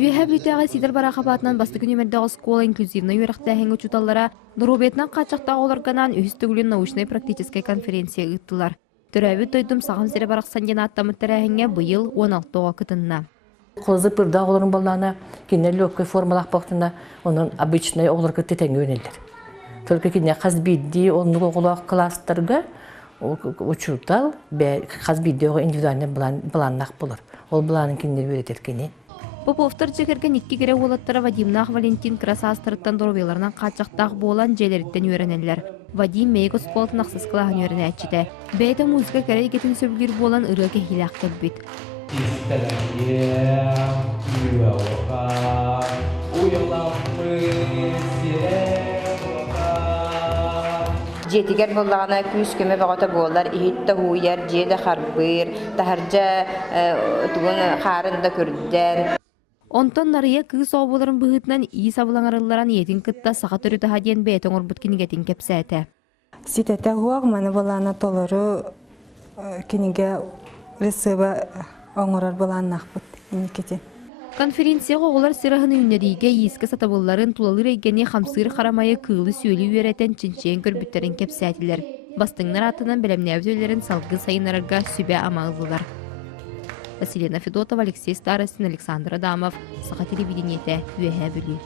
Үйәһә бүтәғі сидер барақабатынан басты күнемерді школа инклюзивна үйрақтәхен учуталлара дұробетінен қатшақта оларганан үхістігілін научной-практической конференция ұйттылар. Түрәбі тойдым сағым зері барақсан ден аттамыттарахенге бұйыл 16-ға күтінна. Қозы пырда оларын баллана кеннелі өккөй формалақ бақтына оның обычный оларға тетенге өнелдер. Только кенне қазбейді онығы оғылақ класстарға учутал, қазбейді оғы индивидуальный баланнақ болыр. Ол баланын кеннелі өретер кене. Поповтар жекерген икки кере олаттара Вадимнах Валентин Красастырыттан дорвеларынан қатшақтақ болан желеріттен үйренелер. Вадим мейгос қолтын ақсыз қылағын үйрене әтчіде. Бәйті музыка кәрі екетін сөбілер болан ұры кәхилақ кәлбет. Жетигер боллағана күз көмі бағыта болар, ихитті хуяр, жеді қарбыр, тахаржа тұғын қарында көрден. Онтон нарыя кыз оғыларын бұғытынан үй сабылаңарыларан етін күтті саға түрі тахаден бәйтің орбыт кенігетін кепсәті. Ситәтә хуақ маны болана толыры кенеге ресыба оңырар боланнақ бұд енекеті. Конференцияға олар сырағын үйінеріге ескі сатабыларын тулалыр егені қамсыр қарамайы кылы сөйлі үйеретін чинчен көрбіттерін кепсәтілер. Бастыңнар атынан білімне әвзөлерін салғы сайынарарға сүбе амалылар. Василина Федотова, Алексей Старостин, Александр Адамов. Саға телевидениеті Үйәһә бүлі.